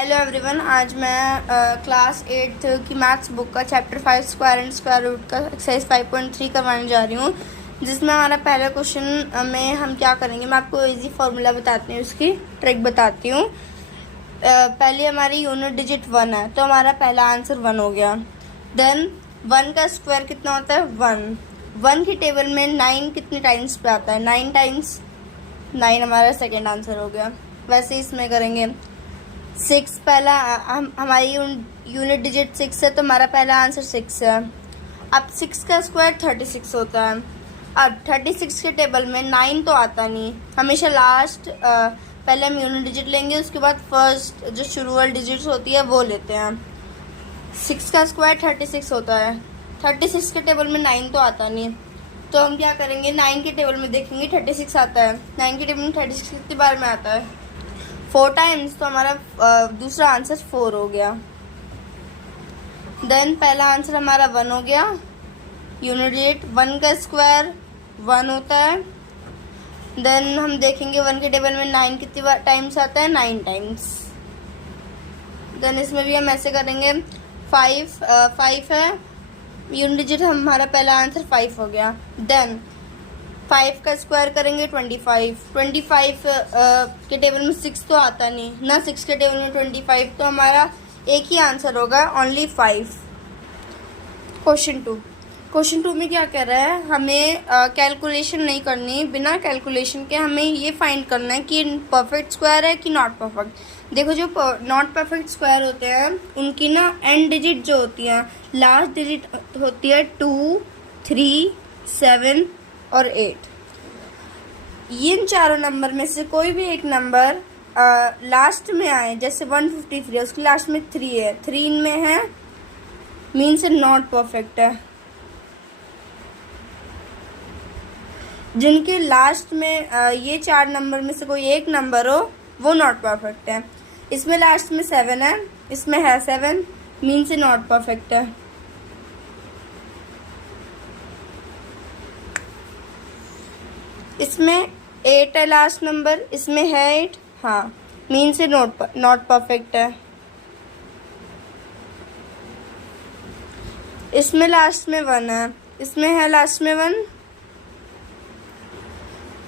Hello everyone, आज मैं class 8 की मैथ्स बुक का chapter 5 square and square root का एक्सरसाइज 5.3 करवाने जा रही हूँ, जिसमें हमारा पहला क्वेश्चन में हम क्या करेंगे। मैं आपको इजी फार्मूला बताती हूँ, उसकी ट्रिक बताती हूँ। पहले हमारी यूनिट डिजिट 1 है, तो हमारा पहला आंसर 1 हो गया। देन 1 का स्क्वायर कितना होता है 1। 1 की टेबल में 9 कितने टाइम्स पे आता है 9 टाइम्स 9 हमारा सेकेंड आंसर हो गया। वैसे ही इसमें करेंगे 6, पहला हमारी यूनिट डिजिट 6 है, तो हमारा पहला आंसर 6 है। अब 6 का स्क्वायर 36 होता है। अब 36 के टेबल में 9 तो आता नहीं, हमेशा लास्ट पहले हम यूनिट डिजिट लेंगे, उसके बाद फर्स्ट जो शुरू वाली डिजिट्स होती है वो लेते हैं। 6 का स्क्वायर 36 होता है। 36 के टेबल में 9 तो आता नहीं, तो हम क्या करेंगे 9 के टेबल में देखेंगे 36 आता है। 9 के टेबल में 36 कितनी बार में आता है 4 टाइम्स, तो हमारा दूसरा आंसर 4 हो गया। देन पहला आंसर हमारा 1 हो गया। यूनिट डिजिट 1 का स्क्वायर 1 होता है। देन हम देखेंगे 1 के टेबल में 9 कितनी बार टाइम्स आता है 9 टाइम्स। देन इसमें भी हम ऐसे करेंगे 5 है, यूनिट डिजिट हमारा पहला आंसर 5 हो गया। देन 5 का स्क्वायर करेंगे 25 के टेबल में 6 तो आता नहीं ना, 6 के टेबल में 25, तो हमारा एक ही आंसर होगा ओनली 5। क्वेश्चन टू में क्या कह रहा है, हमें कैलकुलेशन नहीं करनी, बिना कैलकुलेशन के हमें ये फाइंड करना है कि परफेक्ट स्क्वायर है कि नॉट परफेक्ट। देखो जो नॉट परफेक्ट स्क्वायर होते हैं उनकी ना एंड डिजिट जो होती है, लास्ट डिजिट होती है 2, 3, 7 और 8। इन चारों नंबर में से कोई भी एक नंबर लास्ट में आए, जैसे 153 उसकी लास्ट में 3 है, 3 इनमें है, मीन्स नॉट परफेक्ट है। जिनके लास्ट में ये 4 नंबर में से कोई एक नंबर हो वो नॉट परफेक्ट है। इसमें लास्ट में 7 है, इसमें है 7, मीन्स नॉट परफेक्ट है। इसमें 8 है लास्ट नंबर, इसमें है 8, हाँ, मीन से नॉट परफेक्ट है। इसमें लास्ट में 1 है, इसमें है लास्ट में 1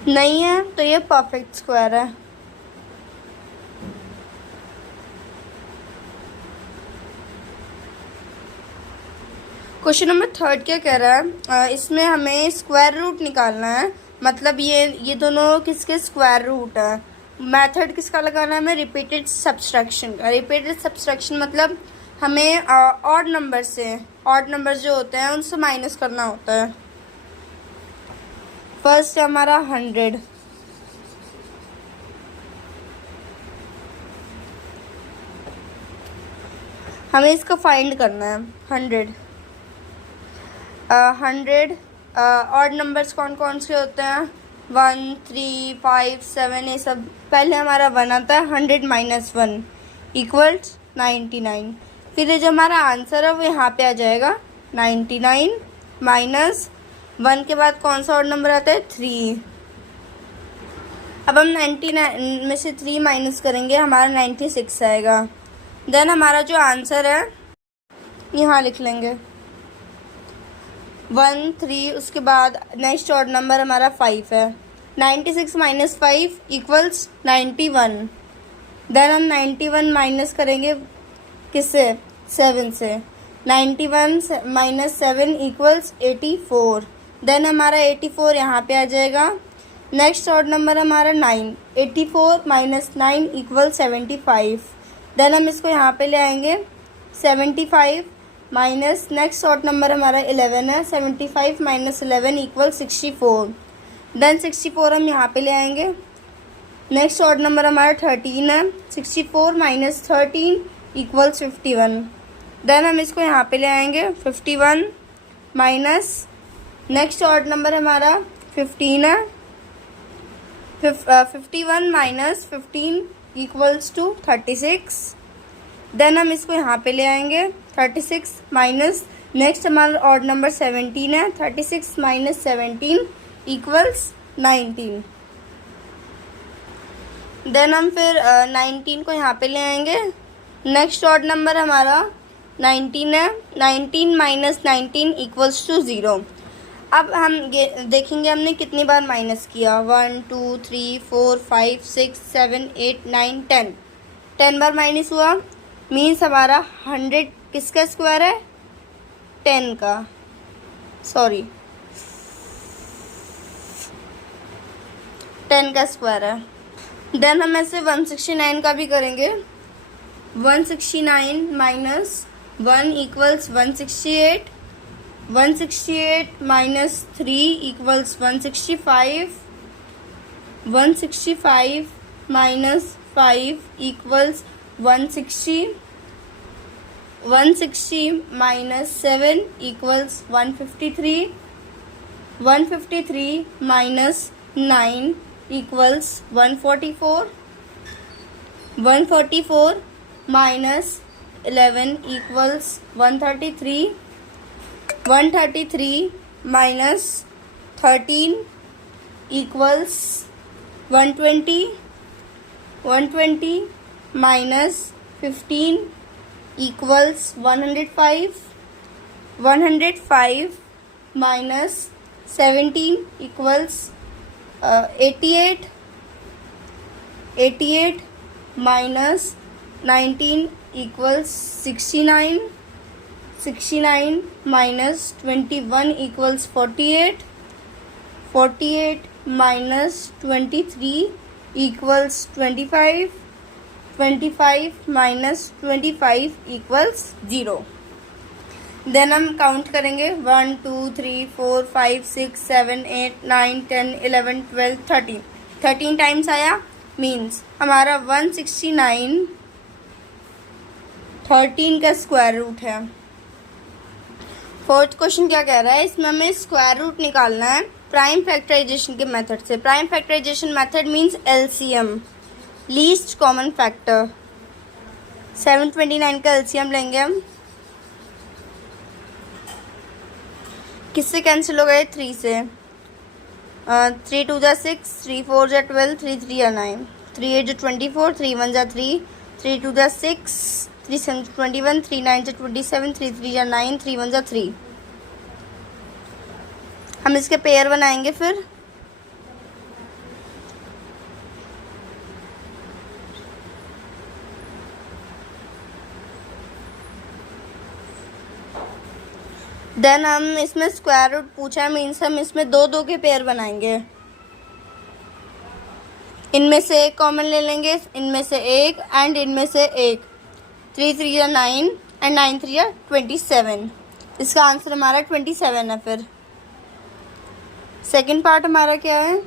नहीं है, तो ये परफेक्ट स्क्वायर है। क्वेश्चन नंबर 3 क्या कह रहा है, इसमें हमें स्क्वायर रूट निकालना है, मतलब ये दोनों किसके स्क्वायर रूट है। मेथड किसका लगाना है हमें, रिपीटेड सब्सट्रैक्शन का। रिपीटेड सब्सट्रैक्शन मतलब हमें ऑड नंबर जो होते हैं उनसे माइनस करना होता है। फर्स्ट है हमारा 100, हमें इसका फाइंड करना है 100। ऑड नंबर्स कौन कौन से होते हैं 1, 3, 5, 7, ये सब। पहले हमारा 1 आता है, 100 माइनस 1 इक्वल्स 99। फिर ये जो हमारा आंसर है वो यहाँ पे आ जाएगा 99 माइनस 1 के बाद कौन सा ऑड नंबर आता है 3। अब हम 99 में से 3 माइनस करेंगे, हमारा 96 आएगा। देन हमारा जो आंसर है यहाँ लिख लेंगे 1, 3, उसके बाद नेक्स्ट ऑड नंबर हमारा 5 है। 96 माइनस 5 इक्वल्स 91। देन हम 91 माइनस करेंगे किससे 7 से, 91 माइनस 7 इक्वल्स 84। देन हमारा 84 यहाँ पे आ जाएगा। नेक्स्ट ऑड नंबर हमारा 9, 84 माइनस 9 इक्वल 75। देन हम इसको यहाँ पे ले आएंगे 75 माइनस नेक्स्ट ऑड नंबर हमारा 11 है, 75 माइनस 11 इक्वल 64। देन 64 हम यहाँ पे ले आएंगे। नेक्स्ट ऑड नंबर हमारा 13 है, 64 माइनस 13 इक्वल 51। देन हम इसको यहाँ पे ले आएंगे 51 माइनस नेक्स्ट ऑड नंबर हमारा 15 है, 51 माइनस 15 इक्वल्स टू 36। देन हम इसको यहाँ पे ले आएंगे 36 माइनस नेक्स्ट हमारा ऑड नंबर 17 है, 36 माइनस 17 इक्वल्स 19। देन हम फिर 19 को यहाँ पे ले आएंगे नेक्स्ट ऑड नंबर हमारा 19 है। 19 माइनस 19 इक्वल्स टू 0। अब हम देखेंगे हमने कितनी बार माइनस किया। 1 2 3 4 5 6 7 8 9 10। 10 बार माइनस हुआ, मीन्स हमारा 100 किसका स्क्वायर है? 10 का, सॉरी 10 का स्क्वायर है। देन हम ऐसे 169 का भी करेंगे। 169 minus 1 equals 168। 168 minus 3 equals 165। 165 minus 5 equals 160। 160 minus 7 equals 153। 153 minus 9 equals 144. 144 minus 11 equals 133. 133 minus 13 equals 120. 120 minus 15 equals 105. 105 minus 17 equals 88. 88 minus 19 equals 69. 69 minus 21 equals 48. 48 minus 23 equals 25. 25 minus 25 equals 0. Then हम काउंट करेंगे 1 2 3 4 5 6 7 8 9 10 11 12 13। 13 times आया, means हमारा 169 13 का स्क्वायर रूट है। Fourth question क्या कह रहा है, इसमें हमें स्क्वायर रूट निकालना है प्राइम फैक्टराइजेशन के मेथड से। Prime factorization method means LCM, least common factor. 729 का एलसीएम लेंगे हम। किससे कैंसिल हो गए? 3 से। 3 2 जा 6, 3 4 जा 12, 3 3 जा 9, 3 8 जा 24, 3 1 जा 3, 3 2 जा 6, 3 7 जा 21, 3 9 जा 27, 3 3 जा 9, 3 1 जा 3। हम इसके पेयर बनाएंगे फिर। देन हम इसमें स्क्वायर रूट पूछा है, मीन्स हम इसमें 2 2 के पेयर बनाएंगे। इनमें से एक कॉमन ले लेंगे, इनमें से एक एंड इनमें से एक। 3 3 या 9 एंड 9 3 या 27। इसका आंसर हमारा 27 है। फिर सेकंड पार्ट हमारा क्या है?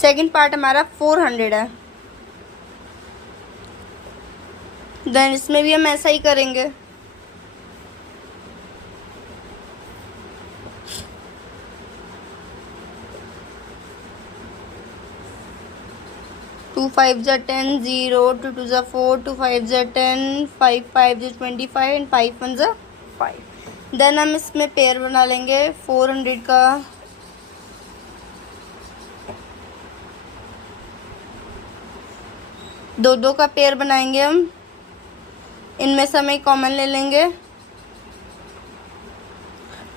सेकंड पार्ट हमारा 400 है। देन इसमें भी हम ऐसा ही करेंगे। 2 5 जा 10, 0 2 2 जा 4, 2 5 जा 10, 5 5 जा 25 एंड 5 1 जा 5। देन हम इसमें पेयर बना लेंगे 400 का। दो दो का पेयर बनाएंगे हम। इनमें से हम एक कॉमन ले लेंगे।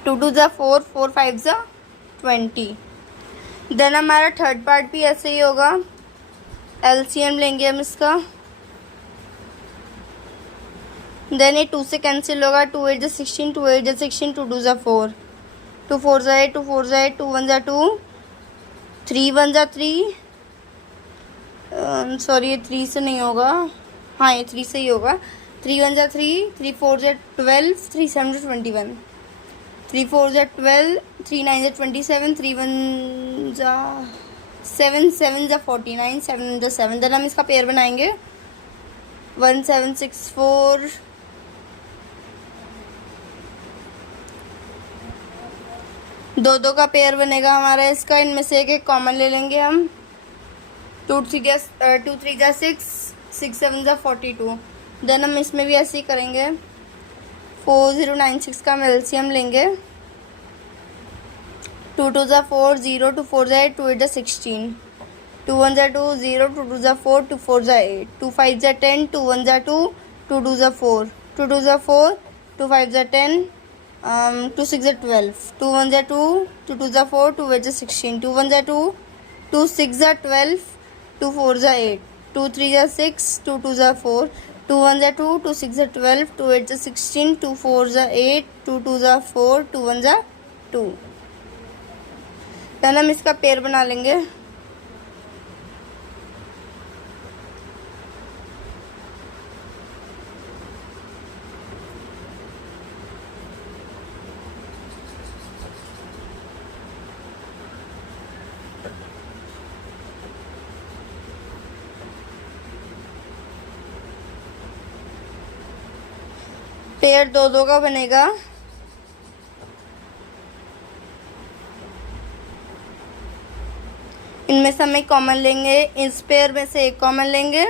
2 2 जा 4, 4 5 जा 20। देन हमारा थर्ड पार्ट भी ऐसे ही होगा। एलसीएम लेंगे हम इसका। देन ये 2 से कैंसिल होगा। 2 8 जा 16, 2 8 जा 16, 2 2 जा 4, 2 4 जा 8, 2 4 जा 8, 2 1 जा 2, 3 1 जा 3। सॉरी ये 3 से नहीं होगा, हाँ ये 3 से ही होगा। 3 1 जा 3, 3 4 जा 12, 3 7 जा 21, 3 4 जा 12, 3 9 जा 27, 3 1 जा 7, 7 जा 49, 7 जा 7। देन हम इसका पेयर बनाएंगे 1 7 6 4, दो दो का पेयर बनेगा हमारा इसका। इनमें से एक कॉमन ले लेंगे हम। 2 3 जा 6, 6 7 जा 42। देन हम इसमें भी ऐसे ही करेंगे। 4096 का हम एलसीएम लेंगे। 2 2 जा 4, 0 2 4 जा 8, 2 8 जा 16, 2 1 जा 2 0, 2 2 जा 4, 2 4 जा 8, 2 5 जा 10, 2 1 जा 2, 2 2 जा 4, 2 2 जा 4, 2 5 जा 10, 2 6 जा 12, 2 1 जा 2, 2 2 जा 4, 2 8 जा 16, 2 1 जा 2, 2 6 जा 12, 2 4 जा 8, 2 3 जा 6, 2 2 जा 4, 2 1 जा 2, 2 6 जा 12, 2 8 जा 16, 2 4 जा 8, 2 2 जा 4, 2 1 जा 2। देन हम इसका पेयर बना लेंगे। पेयर 2 2 का बनेगा। इनमें से हम एक कॉमन लेंगे, इस पेयर में से एक कॉमन लेंगे,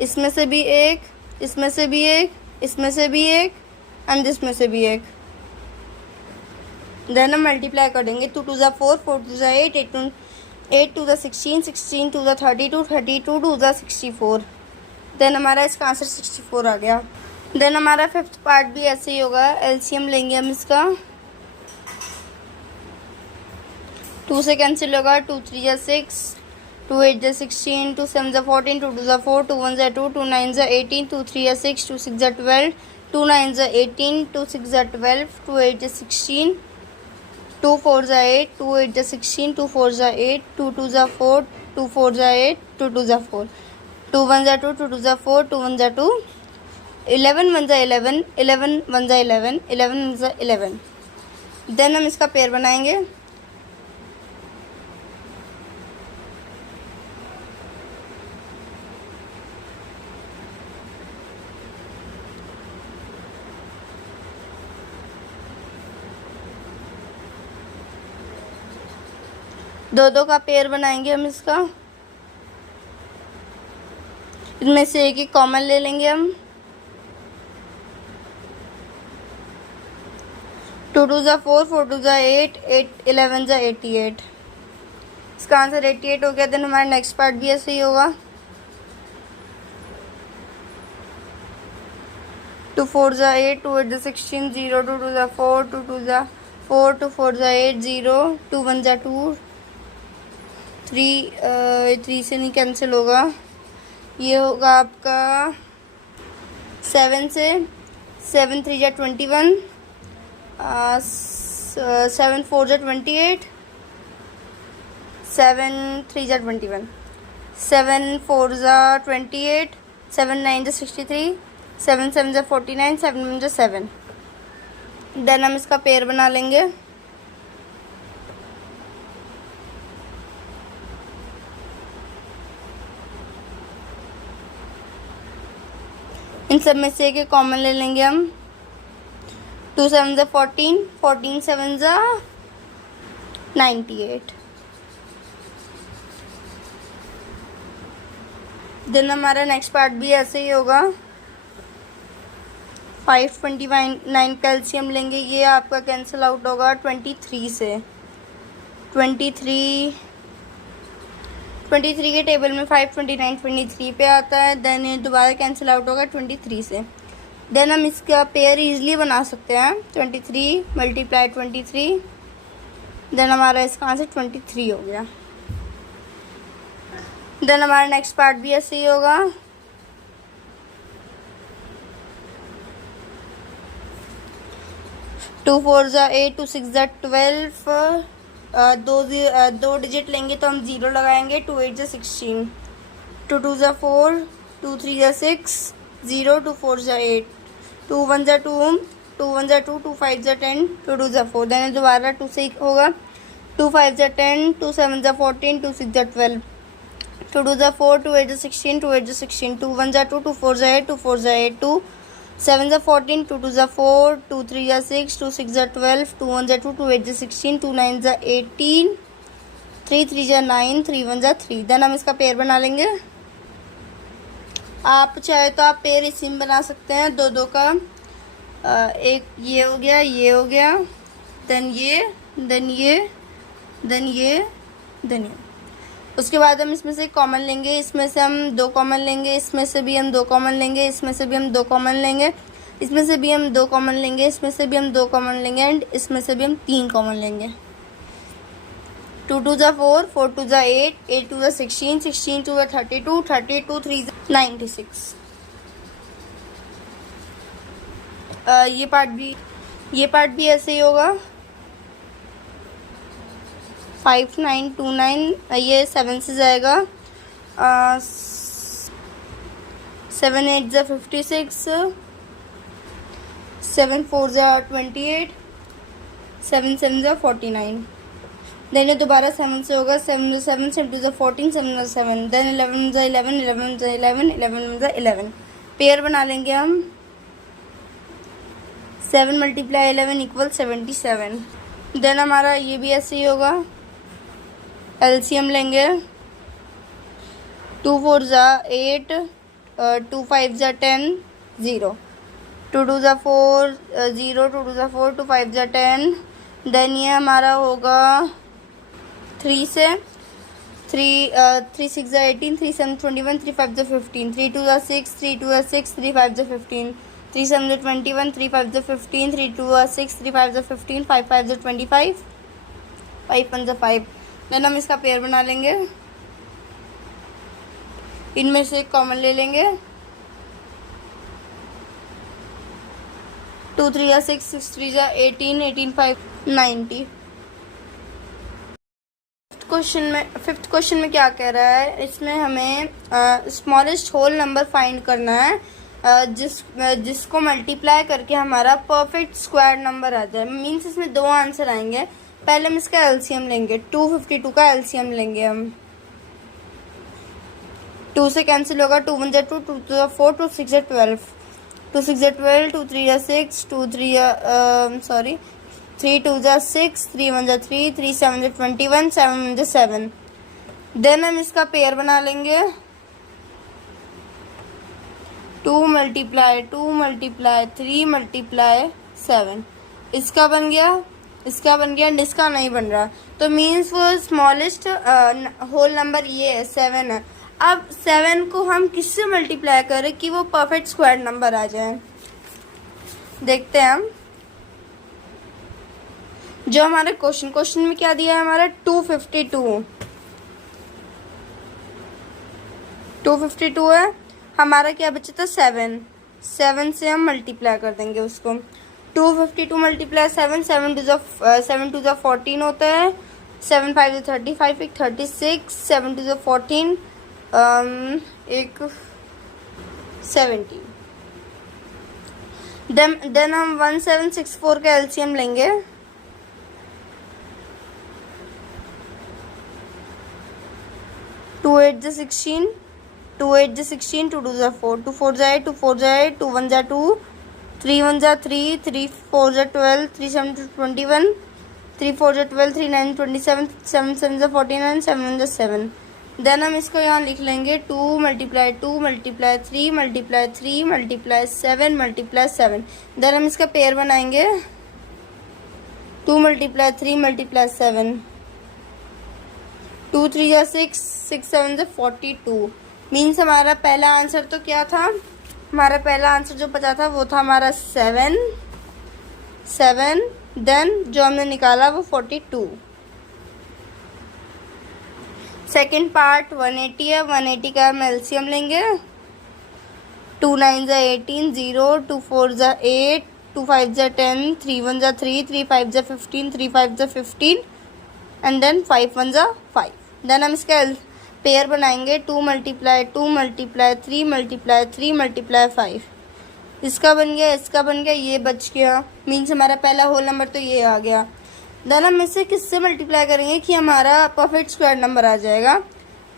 इसमें से भी एक, इसमें से भी एक, इसमें से भी एक एंड इसमें से भी एक। देन हम मल्टीप्लाई कर देंगे। 2 2 जा 4, 4 2 जा 8, 8 2 जा 16, 16 2 जा 32, 32 2 जा 64। देन हमारा इसका आंसर 64 आ गया। देन हमारा फिफ्थ पार्ट भी ऐसे ही होगा। एलसीएम लेंगे हम इसका। 2 से कैंसिल होगा। 2 3 जा 6, 2 8 जा 16, 2 7 जा 14, 2 2 जा 4, 2 1 जा 2, 2 9 जा 18, 2 3 जा 6, 2 6 जा 12, 2 9 जा 18, 2 6 जा 12, 2 8 जा 16, 2 4 जा 8, 2 8 जा 16, 2 4 जा 8, 2 2 जा 4, 2 4 जा 8, 2 2 जा 4, 2 1 जा 2, 2 2 जा 4, 2 1 जा 2, 11 1 जा 11, 11 1 जा 11, 11 1 जा 11। देन हम इसका पेयर बनाएंगे। दो दो का पेयर बनाएंगे हम इसका। इनमें से एक कॉमन ले लेंगे हम। 2 2 जा 4, 4 2 जा 8, 8 11 जा 88। इसका आंसर 88 हो गया। देन हमारा नेक्स्ट पार्ट भी ऐसे ही होगा। 2 4 जा 8, 2 8 जा 16, 0 2 2 जा 4, 2 2 जा 4, 2 4 जा 8, 0 2 1 जा 2, 3 से नहीं कैंसिल होगा। ये होगा आपका 7 से। 7 3 जा 21, 7 4 जा 28, 7 3 जा 21, 7 4 जा 28, 7 9 जा 63, 7 7 जा 49, 7 1 जा 7। देन हम इसका पेयर बना लेंगे। इन सब में से एक कॉमन ले लेंगे हम। 2 7 जा 14, 14 7 जा 98। देन हमारा नेक्स्ट पार्ट भी ऐसे ही होगा। 5 29 कैल्शियम लेंगे। ये आपका कैंसिल आउट होगा 23 से। 23 के टेबल में 5 29 23 पे आता है। देन ये दोबारा कैंसिल आउट होगा 23 से। देन हम इसका पेयर इजीली बना सकते हैं। 23 मल्टीप्लाई 23। देन हमारा इसका आंसर 23 हो गया। देन हमारा नेक्स्ट पार्ट भी ऐसे ही होगा। टू 4 जा 8, 2 6 जा 12। दो डिजिट लेंगे तो हम 0 लगाएंगे। 2 8 जा 16, 2 2 जा 4, 2 3 जा 6, 0 2 4 जा 8, 2 1 जा 2, 2 1 जा 2, 2 5 जा 10, 2 2 जा 4। देन दोबारा 2 से होगा। 2 5 जा 10, 2 7 जा 14, 2 6 जा 12, 2 2 जा 4, 2 8 जा 16, 2 8 जा 16, 2 1 जा 2, 2 4 जा 8, 2 4 जा 8, 2 7 जा 14, 2 2 जा 4, 2 3 जा 6, 2 6 जा 12, 2 1 जा 2, 2 8 जा 16, 2 9 जा 18, 3 3 जा 9, 3 1 जा 3। देन हम इसका पेयर बना लेंगे। आप चाहे तो आप पेयर इसी में बना सकते हैं। दो दो का एक ये हो गया, ये हो गया, देन ये, देन ये, देन ये, देन ये। उसके बाद हम इसमें से कॉमन लेंगे, इसमें से हम 2 कॉमन लेंगे, इसमें से भी हम 2 कॉमन लेंगे, इसमें से भी हम 2 कॉमन लेंगे, इसमें से भी हम 2 कॉमन लेंगे, इसमें से भी हम 2 कॉमन लेंगे एंड इसमें से भी हम 3 कॉमन लेंगे। 2 2 जा 4, 4 2 जा 8, 8 2 जा 16, 16 2 जा 32, 32 3 जा 96। ये पार्ट भी ऐसे ही होगा। 5 9 2 9, ये 7 से जाएगा। 7 8 जा 56, 7 4 जा 28, 7 7 जा 49। देन ये दोबारा 7 से होगा। 7 जा 7, 7 2 जा 14, 7 जा 7, देन 11 जा 11, 11 जा 11, 11 जा 11। पेयर बना लेंगे हम। 7 × 11 = 77। देन हमारा ये भी ऐसे ही होगा। एलसीएम लेंगे। 2 4 जा 8, 2 5 जा 10, 0, 2 2 जा 4, 0, 2 2 जा 4, 2 5 जा 10। देन ये हमारा होगा 3 से। 3 6 जा 18, 3 7 21, 3 5 जा 15, 3 2 जा 6, 3 2 जा 6, 3 5 जा 15, 3 7 जा 21, 3 5 जा 15, 3 2 जा 6, 3 5 जा 15, 5 5 जा 25, 5 1 जा 5। देन हम इसका पेयर बना लेंगे। इनमें से एक कॉमन ले लेंगे। 2 3 जा 6, 6 3 जा 18, 18 5 90। फिफ्थ क्वेश्चन में क्या कह रहा है, इसमें हमें स्मॉलेस्ट होल नंबर फाइंड करना है जिसको मल्टीप्लाई करके हमारा परफेक्ट स्क्वायर नंबर आ जाए। मीन्स इसमें 2 आंसर आएंगे। पहले हम इसका एलसीएम लेंगे। 252 का एलसीएम लेंगे हम। 2 से कैंसिल होगा। 2 1 जा 2, 2 2 जा 4, 2 6 जा 12, 2 6 जा 12, 2 3 जा 6, 3 2 जा 6, 3 1 जा 3, 3 7 जा 21, 7 1 जा 7। देन हम इसका पेयर बना लेंगे। 2 × 2 × 3 × 7। इसका बन गया, इसका बन गया एंड इसका नहीं बन रहा। तो मीन्स वो स्मॉलेस्ट होल नंबर ये है, 7 है। अब 7 को हम किससे मल्टीप्लाई करें कि वो परफेक्ट स्क्वायर नंबर आ जाए, देखते हैं हम। जो हमारे क्वेश्चन में क्या दिया है हमारा 252 है। हमारा क्या बचा था 7 से हम मल्टीप्लाई कर देंगे उसको। 252 × 7, 7 2 जा 14 होता है। 7 5 जा 35, एक 36, 7 2 जा 14, एक 17। देन हम 1764 का एलसीएम लेंगे। 2 8 जा 16, 2 8 जा 16, 2 2 जा 4, 2 4 जा 8, 2 4 जा 8, 2 1 जा 2, 3 1 जा 3, 3 4 जा 12, 3 7 जा 21, 3 4 जा 12, 3 9 27, 7 7 जा 49, 7 1 जा 7। देन हम इसको यहाँ लिख लेंगे 2 × 2 × 3 × 3 × 7 × 7। देन हम इसका पेयर बनाएंगे। 2 × 3 × 7, 2 3 जा 6, 6 7 जा 42। मीन्स हमारा पहला आंसर तो क्या था, हमारा पहला आंसर जो बचा था वो था हमारा 7। देन जो हमने निकाला वो 42। सेकेंड पार्ट 180 है। 180 का हम एलसीएम लेंगे। 2 9 जा 18, 0, 2 4 जा 8, 2 5 जा 10, 3 1 जा 3, 3 5 जा 15, 3 5 जा 15 एंड देन 5 1 जा 5। देन हम इसका पेयर बनाएंगे। 2 × 2 × 3 × 3 × 5। इसका बन गया, इसका बन गया, ये बच गया। मीन्स हमारा पहला होल नंबर तो ये आ गया। देन हम इसे किससे मल्टीप्लाई करेंगे कि हमारा परफेक्ट स्क्वायर नंबर आ जाएगा।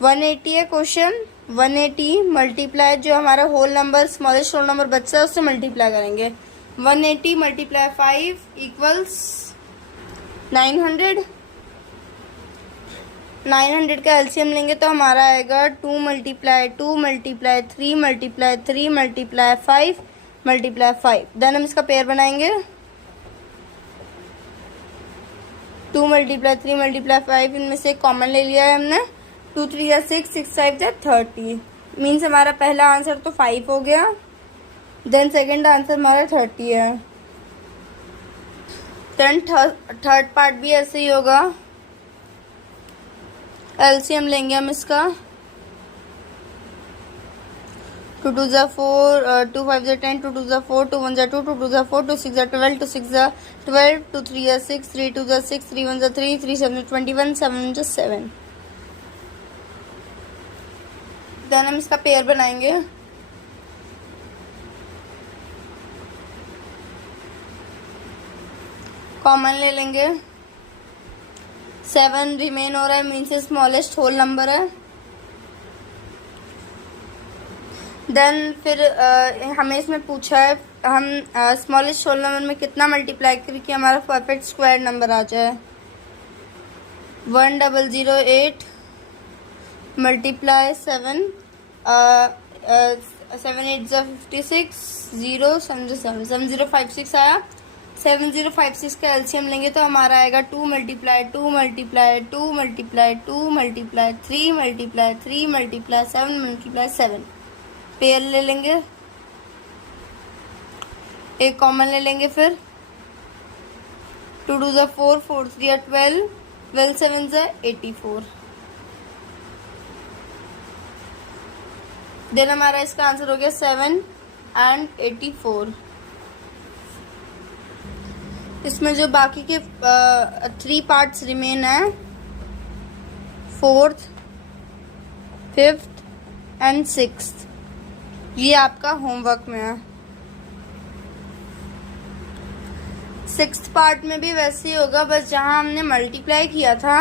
180 है क्वेश्चन। 180 मल्टीप्लाई जो हमारा whole number smallest whole number बचा है उससे मल्टीप्लाई करेंगे। 180 × 5 = 900। 900 का एलसीएम लेंगे तो हमारा आएगा 2 × 2 × 3 × 3 × 5 × 5। देन हम इसका पेयर बनाएंगे। 2 × 3 × 5, इनमें से कॉमन ले लिया है हमने। 2 3 या 6, 6 5 या 30। मीन्स हमारा पहला आंसर तो 5 हो गया, देन सेकेंड आंसर हमारा 30 है। देन थर्ड पार्ट भी ऐसे ही होगा। एलसीएम लेंगे हम इसका। 2 2 ज़ा 4, 2 5 ज़ा 10, 2 2 ज़ा 4, 2 1 ज़ा 2, 2 2 ज़ा 4, 2 6 ज़ा 12, 2 6 ज़ा 12, 2 3 ज़ा 6, 3 2 ज़ा 6, 3 1 ज़ा 3, 3 7 ज़ा 21, 7 ज़ा 7। देन हम इसका पेयर बनाएंगे। कॉमन ले लेंगे। 7 रिमेन हो रहा है, मीन्स स्मॉलेस्ट होल नंबर है। देन फिर हमें इसमें पूछा है हम स्मॉलेस्ट होल नंबर में कितना मल्टीप्लाई करके हमारा परफेक्ट स्क्वायर नंबर आ जाए। 1008 मल्टीप्लाई 7, 7 8 ज़ा 56, 0 7 7, 7056 आया। 7056 का एलसीएम लेंगे तो हमारा आएगा 2 multiply 2 multiply 2 multiply 2 multiply 3 multiply 3 multiply 7 multiply 7। Pair ले लेंगे, एक कॉमन ले लेंगे। फिर 2 2 ज़ा 4, 4 3 ज़ा 12, 12 7 ज़ा 84। देन हमारा इसका आंसर हो गया 7 एंड 84। इसमें जो बाकी के 3 पार्ट्स रिमेन है, 4th, 5th एंड 6th, ये आपका होमवर्क में है। 6th पार्ट में भी वैसे ही होगा, बस जहाँ हमने मल्टीप्लाई किया था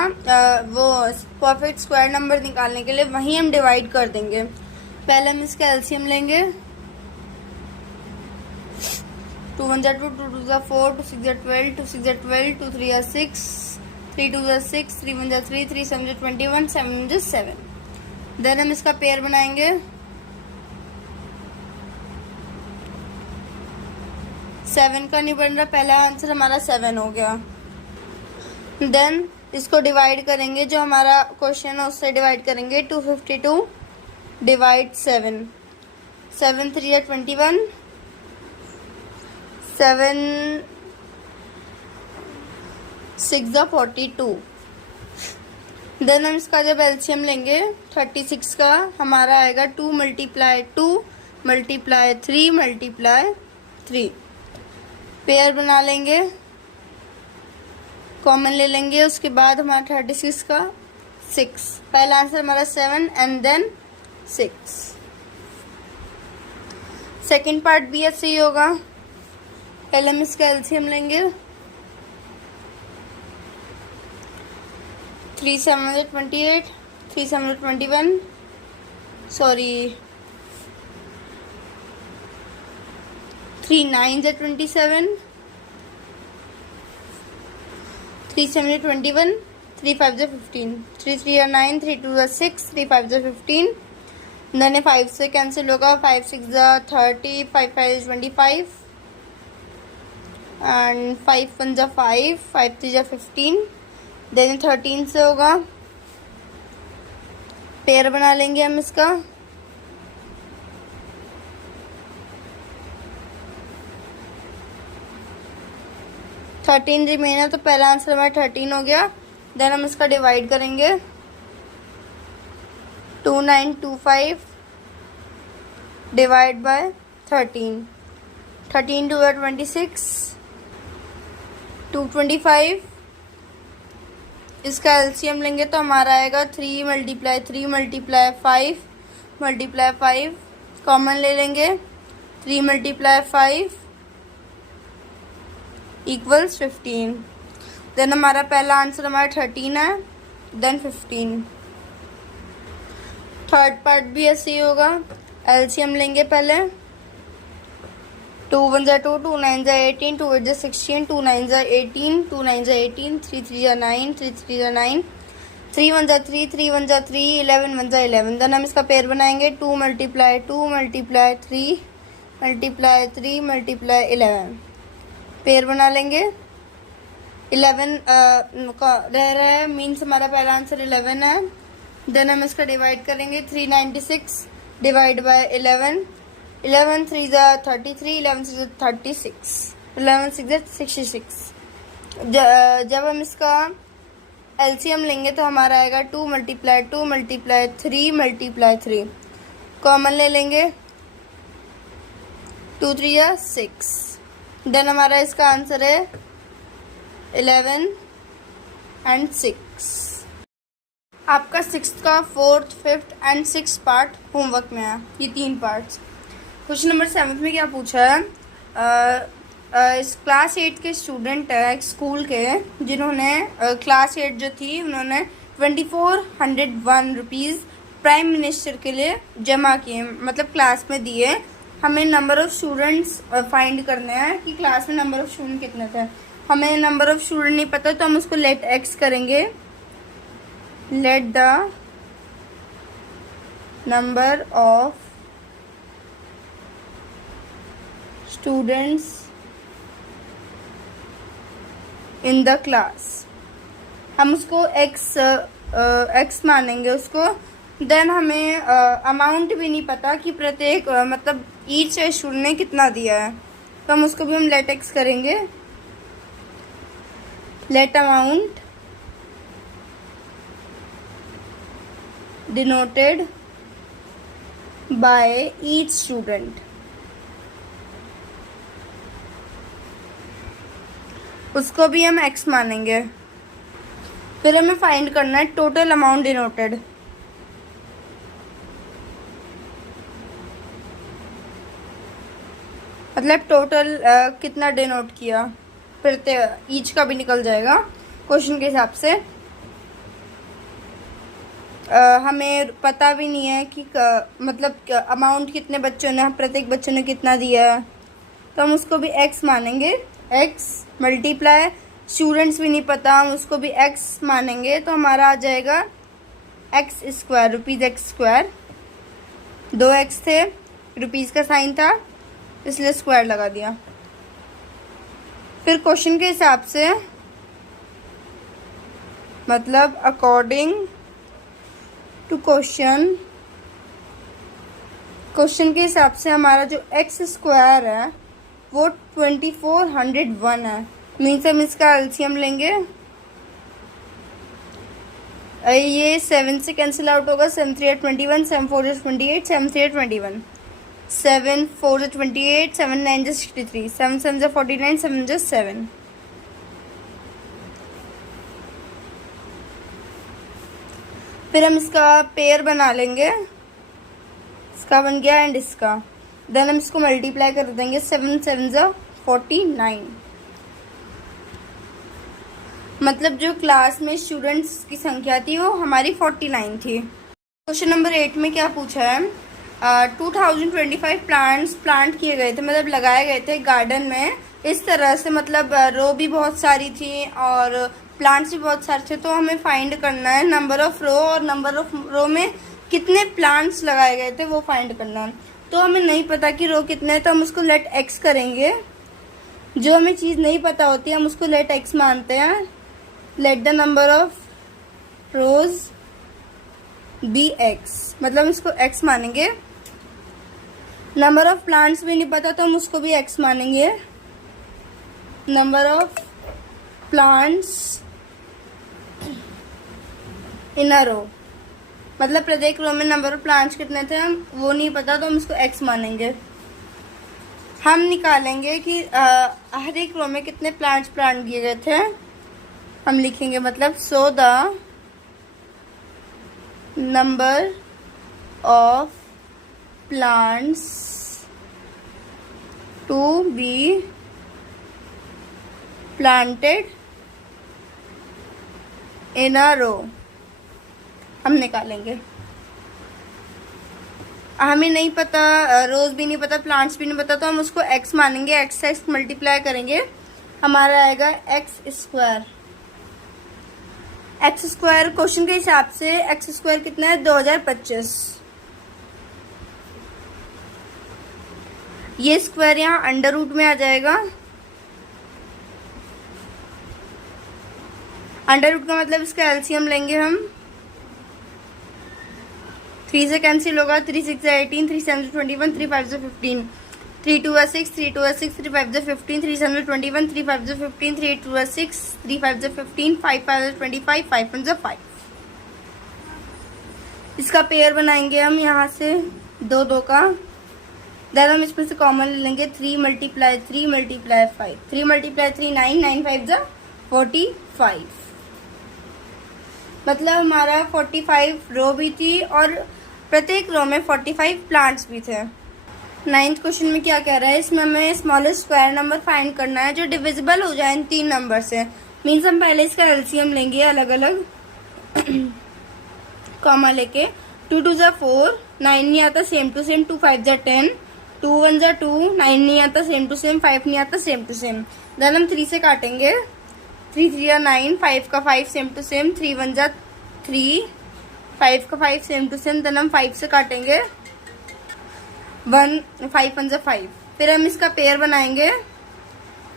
वो परफेक्ट स्क्वायर नंबर निकालने के लिए, वहीं हम डिवाइड कर देंगे। पहले हम इसका एलसीएम लेंगे। 2 1 ज़ा 2, 2 2 ज़ा 4, 2 6 ज़ा 12, 2 6 ज़ा 12, 2 3 ज़ा 6, 3 2 ज़ा 6, 3 1 ज़ा 3, 3 7 ज़ा 21, 7 ज़ा 7। देन हम इसका पेयर बनाएंगे। 7 का नहीं बन रहा, पहला आंसर हमारा 7 हो गया। देन इसको डिवाइड करेंगे, जो हमारा क्वेश्चन है उससे डिवाइड करेंगे। 252 डिवाइड 7, 7 3 या 21, 7 6 ज़ा 42। देन हम इसका जब एलसीएम लेंगे 36 का, हमारा आएगा 2 मल्टीप्लाई 2 मल्टीप्लाई 3 मल्टीप्लाई 3। पेयर बना लेंगे, कॉमन ले लेंगे। उसके बाद हमारा 36 का 6, पहला आंसर हमारा 7 एंड देन 6। सेकेंड पार्ट भी ऐसे ही होगा। पहले हम इसका एलसीएम लेंगे। 3 7 ज़ा 28, 3 7 ज़ा 21, सॉरी 3 9 ज़ा 27, 3 7 ज़ा 21, 3 5 ज़ा 15, 3 3 ज़ा 9, 3 2 ज़ा 6, 3 5 ज़ा 15। देन 5 से कैंसिल होगा, 5 6 ज़ा 30, 5 5 ज़ा 25 एंड 5 1 ज़ा 5, 5 3 ज़ा 15। देन 13 से होगा। पेयर बना लेंगे हम इसका। थर्टीन रिमेन है, तो पहला आंसर हमारा 13 हो गया। देन हम इसका डिवाइड करेंगे। 2925 डिवाइड बाय 13, 13 2 26, 225। इसका एलसीएम लेंगे तो हमारा आएगा 3 मल्टीप्लाई 3 मल्टीप्लाई 5 मल्टीप्लाई 5। कॉमन ले लेंगे। 3 मल्टीप्लाई 5 इक्वल्स 15। देन हमारा पहला आंसर हमारा 13 है, देन 15। थर्ड पार्ट भी ऐसे ही होगा। एलसीएम लेंगे पहले। 2 1 ज़ा 2, 2 9 ज़ा 18, 2 8 ज़ा 16, 2 9 ज़ा 18, 2 9 ज़ा 18, 3 3 ज़ा 9, 3 3 ज़ा 9, 3 1 ज़ा 3, 3 1 ज़ा 3, 11 1 ज़ा 11। देन हम इसका पेयर बनाएंगे। 2 multiply 2 multiply 3 multiply 3 multiply 11। Pair बना लेंगे। 11 रह रहा है, मीन्स हमारा पहला आंसर 11 है। देन हम इसका डिवाइड करेंगे 396 डिवाइड बाय 11, 11 3 ज़ा 33, 11 6 ज़ा 36, 11 6 ज़ा 66। जब हम इसका एलसीएम लेंगे तो हमारा आएगा 2 मल्टीप्लाई 2 मल्टीप्लाई 3 मल्टीप्लाई 3। कॉमन ले लेंगे 2 3 या 6। देन हमारा इसका आंसर है 11 एंड 6। आपका 6th का 4th 5th and 6th part homework में है, ये 3 पार्ट्स। क्वेश्चन नंबर 7 में क्या पूछा है, इस क्लास 8 के स्टूडेंट है एक स्कूल के, जिन्होंने क्लास 8 जो थी उन्होंने 2401 रुपीज़ प्राइम मिनिस्टर के लिए जमा किए, मतलब क्लास में दिए। हमें नंबर ऑफ़ स्टूडेंट्स फाइंड करने हैं कि क्लास में नंबर ऑफ़ स्टूडेंट कितने थे। हमें नंबर ऑफ़ स्टूडेंट नहीं पता तो हम उसको लेट एक्स करेंगे, late the number of students in the class, हम उसको एक्स मानेंगे उसको। देन हमें अमाउंट भी नहीं पता कि प्रत्येक मतलब ईच स्टूडेंट ने कितना दिया है, तो हम उसको भी हम लेट एक्स करेंगे, let amount denoted by each student, उसको भी हम एक्स मानेंगे। फिर हमें फाइंड करना है टोटल अमाउंट डिनोटेड, मतलब टोटल कितना डिनोट किया, फिर ईच का भी निकल जाएगा क्वेश्चन के हिसाब से। हमें पता भी नहीं है कि मतलब अमाउंट कितने बच्चों ने, प्रत्येक बच्चों ने कितना दिया है, तो हम उसको भी एक्स मानेंगे, एक्स मल्टीप्लाई स्टूडेंट्स भी नहीं पता, हम उसको भी एक्स मानेंगे, तो हमारा आ जाएगा x square, rupees x square. 2 x थे, रुपीज़ का साइन था इसलिए स्क्वायर लगा दिया। फिर क्वेश्चन के हिसाब से, मतलब अकॉर्डिंग टू क्वेश्चन के हिसाब से हमारा जो एक्स स्क्वायर है वो 2401 है। मीन्स हम इसका एलसीएम लेंगे, ये 7 से कैंसिल आउट होगा, 7 3 21, 7 4 28, 7 3 21, 7 4 28, 7 9 63, 7 7 49, 7 7। फिर हम इसका पेयर बना लेंगे, इसका बन गया एंड इसका। देन हम इसको मल्टीप्लाई कर देंगे, 7 7 49, मतलब जो क्लास में स्टूडेंट्स की संख्या थी वो हमारी 49 थी। क्वेश्चन नंबर 8 में क्या पूछा है, 2025 प्लांट्स प्लांट किए गए थे, मतलब लगाए गए थे गार्डन में इस तरह से, मतलब रो भी बहुत सारी थी और प्लांट्स भी बहुत सारे थे। तो हमें फाइंड करना है नंबर ऑफ रो, और नंबर ऑफ रो में कितने प्लांट्स लगाए गए थे वो फाइंड करना है। तो हमें नहीं पता कि रो कितने हैं, तो हम उसको लेट एक्स करेंगे। जो हमें चीज़ नहीं पता होती हम उसको लेट एक्स मानते हैं, let the number of rows be X, मतलब हम इसको एक्स मानेंगे। नंबर ऑफ प्लांट्स भी नहीं पता तो हम उसको भी एक्स मानेंगे, number of plants in a रो, मतलब प्रत्येक रो में नंबर ऑफ प्लांट्स कितने थे हम वो नहीं पता तो हम उसको एक्स मानेंगे। हम निकालेंगे कि हर एक रो में कितने प्लांट किए गए थे, हम लिखेंगे, मतलब so the number of plants to be planted in a row हम निकालेंगे। हमें नहीं पता, रोज भी नहीं पता, प्लांट्स भी नहीं पता, तो हम उसको एक्स मानेंगे, एक्स से एक्स मल्टीप्लाई करेंगे, हमारा आएगा x square. X square question के हिसाब से एक्स स्क्वायर कितना है, 2025। ये स्क्वायर यहाँ अंडर रूट में आ जाएगा, अंडर रूट का मतलब इसका एलसीएम लेंगे हम, 3 से कैंसिल होगा, 3 6 18, 3 7 21, 3 5 15, 3 2 6, 3 2 6, 3 5 15, 3 7 21, 3 5 15, 3 2 6, 3 5 15, 5 5 25, 5 1 5। इसका पेयर बनाएंगे हम यहाँ से दो दो का, देन हम इसमें से कॉमन ले लेंगे 3 मल्टीप्लाई 3 मल्टीप्लाई 5, 3 मल्टीप्लाई 3 9, 9 5 45, मतलब हमारा 45 रो भी थी और प्रत्येक रो में 45 प्लांट्स भी थे। 9th क्वेश्चन में क्या कह रहा है, इसमें हमें स्मॉलेस्ट स्क्वायर नंबर फाइंड करना है जो डिविजिबल हो जाए इन 3 नंबर से। मीन्स हम पहले इसका एलसीएम लेंगे अलग अलग कॉमा लेके। 2 2 जा 4, 9 नहीं आता सेम टू सेम, 2 5 जा 10, 2 1 जा 2, 9 नहीं आता सेम टू सेम, 5 नहीं आता सेम टू सेम। देन हम 3 से काटेंगे, 3 3 जा 9, 5 का 5 सेम टू सेम, 3 1 जा 3, 5 का 5 सेम टू सेम। देन हम 5 से काटेंगे 1, 5 1 जा 5। फिर हम इसका पेयर बनाएंगे,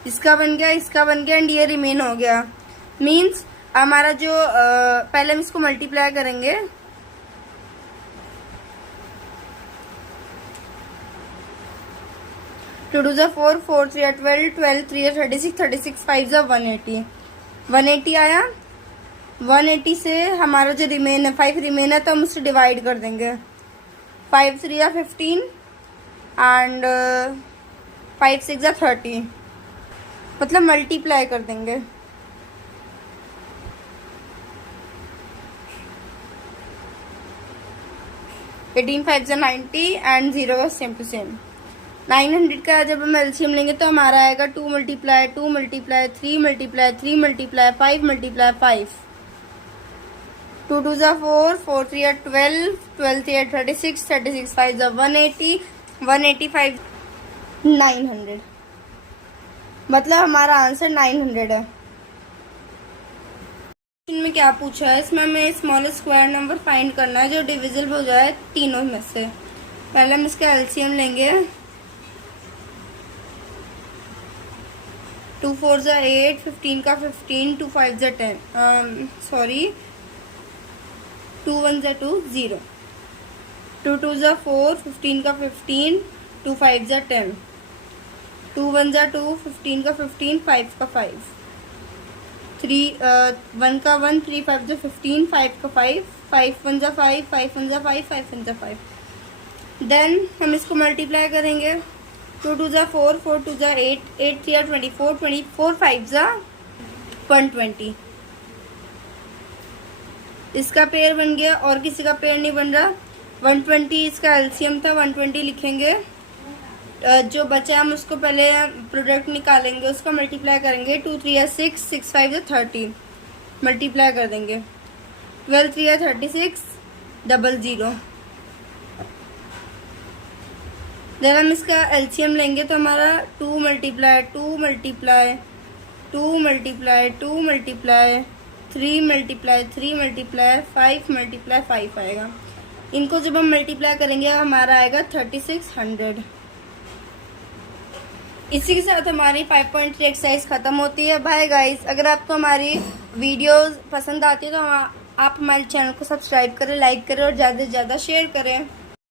इसका बन गया, इसका बन गया एंड ये रिमेन हो गया। मीन्स हमारा जो पहले हम इसको मल्टीप्लाई करेंगे, टू टू जा 4, 4 3 जा 12, 12 3 जा 36, 36 5 जा 180, 180 आया। 180 से हमारा जो रिमेन है 5 रिमेन है तो हम उससे डिवाइड कर देंगे। 5 3 जा 15 एंड 5 6 जा 30, मतलब मल्टीप्लाई कर देंगे। एटीन 5 जा 90 एंड 0 का सेम टू सेम। 900 का जब हम एलसीएम लेंगे तो हमारा आएगा 2 multiply 2 multiply 3 multiply 3 multiply 5 multiply 5। 2 2 जा 4, 4 3 जा 12, 12 3 जा 36, 36 5 जा 180, 185 900, मतलब हमारा आंसर 900 है। में क्या पूछा है, इसमें हमें स्मॉलेस्ट स्क्वायर नंबर फाइंड करना है जो डिविजिबल हो जाए तीनों में से। पहले हम इसका एलसीएम लेंगे, 2 4 जा 8, 15 का 15, 2 5 जा 10, सॉरी 2 1 जा 2 0, 2 2 जा 4, 15 का 15, 2 5 जा 10, 2 1 जा 2, 15 का 15, 5 का 5, 1 का 1, 3 5 जा 15, 5 का 5, 5 1 जा 5, 5 1 जा 5, 5 1 जा 5। देन हम इसको मल्टीप्लाई करेंगे, 2 2 जा 4, 4 2 जा 8, 8 3 जा 24, 24 5 जा 120। इसका पेयर बन गया और किसी का पेयर नहीं बन रहा। 120 इसका एलसीएम था, 120 लिखेंगे। जो बचा हम उसको पहले प्रोडक्ट निकालेंगे, उसका मल्टीप्लाई करेंगे। 2 3 या 6, 6 5 या 30, मल्टीप्लाई कर देंगे। 12 3 या 36, 00। जब हम इसका एलसीएम लेंगे तो हमारा 2 multiply 2 multiply 2 multiply 2 multiply 3 multiply 3 multiply 5 multiply 5 आएगा। इनको जब हम मल्टीप्लाई करेंगे हमारा आएगा 3600। इसी के साथ हमारी 5.3 एक्सरसाइज खत्म होती है। बाय गाइस, अगर आपको हमारी वीडियोस पसंद आती है तो आप हमारे चैनल को सब्सक्राइब करें, लाइक करें और ज़्यादा से ज़्यादा शेयर करें।